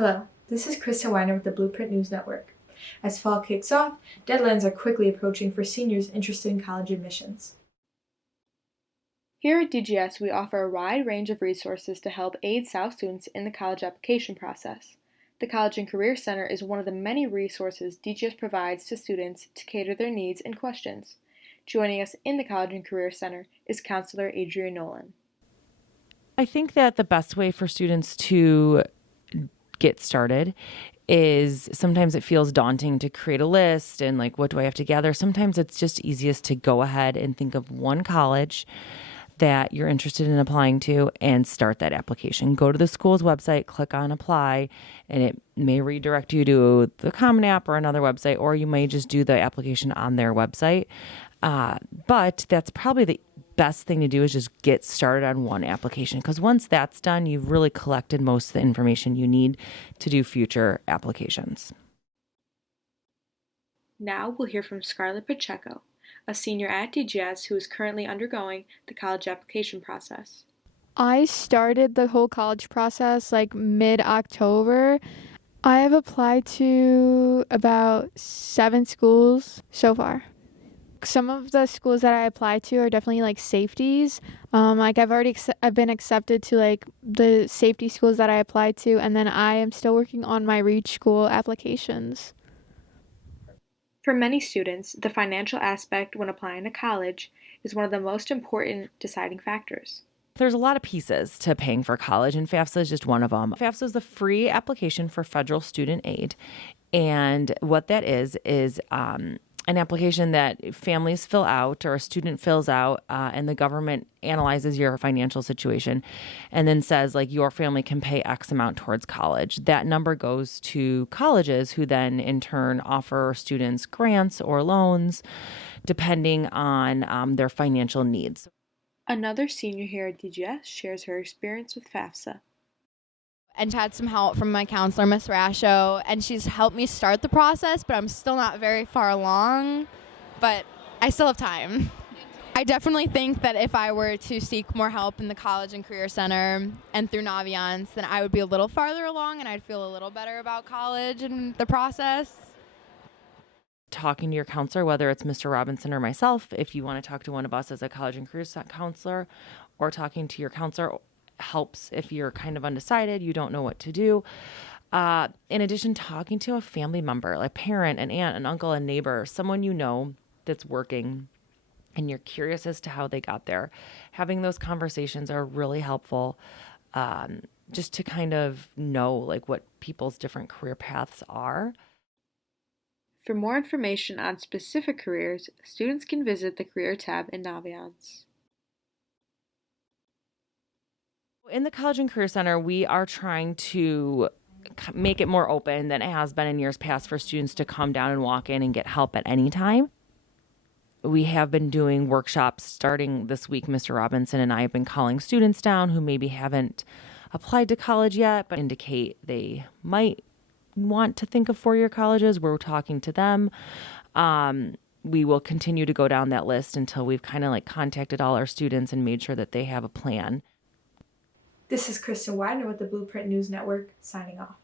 Hello, this is Kristin with the Blueprint News Network. As fall kicks off, deadlines are quickly approaching for seniors interested in college admissions. Here at DGS, we offer a wide range of resources to help aid South students in the college application process. The College and Career Center is one of the many resources DGS provides to students to cater their needs and questions. Joining us in the College and Career Center is Counselor Adrienne Nolan. I think that the best way for students to get started is sometimes it feels daunting to create a list and like, what do I have to gather? Sometimes it's just easiest to go ahead and think of one college that you're interested in applying to and start that application. Go to the school's website, click on apply, and it may redirect you to the Common App or another website, or you may just do the application on their website. But that's probably the best thing to do is just get started on one application, because once that's done, you've really collected most of the information you need to do future applications. Now we'll hear from Scarlett Pacheco, a senior at DGS who is currently undergoing the college application process. I started the whole college process like mid-October. I have applied to about 7 schools so far. Some of the schools that I applied to are definitely like safeties. I've been accepted to like the safety schools that I applied to, and then I am still working on my REACH school applications. For many students, the financial aspect when applying to college is one of the most important deciding factors. There's a lot of pieces to paying for college, and FAFSA is just one of them. FAFSA is the free application for federal student aid, and what that is an application that families fill out or a student fills out, and the government analyzes your financial situation and then says, like, your family can pay X amount towards college. That number goes to colleges, who then in turn offer students grants or loans depending on their financial needs. Another senior here at DGS shares her experience with FAFSA. And had some help from my counselor, Miss Rasho, and she's helped me start the process, but I'm still not very far along, but I still have time. I definitely think that if I were to seek more help in the College and Career Center and through Naviance, then I would be a little farther along and I'd feel a little better about college and the process. Talking to your counselor, whether it's Mr. Robinson or myself, if you want to talk to one of us as a College and Career counselor, or talking to your counselor helps if you're kind of undecided, you don't know what to do. In addition, talking to a family member, a parent, an aunt, an uncle, a neighbor, someone you know that's working and you're curious as to how they got there. Having those conversations are really helpful, just to kind of know like what people's different career paths are. For more information on specific careers, students can visit the Career tab in Naviance. In the College and Career Center, we are trying to make it more open than it has been in years past for students to come down and walk in and get help at any time. We have been doing workshops starting this week. Mr. Robinson and I have been calling students down who maybe haven't applied to college yet, but indicate they might want to think of four-year colleges. We're talking to them. We will continue to go down that list until we've kind of like contacted all our students and made sure that they have a plan. This is Kristin with the Blueprint News Network, signing off.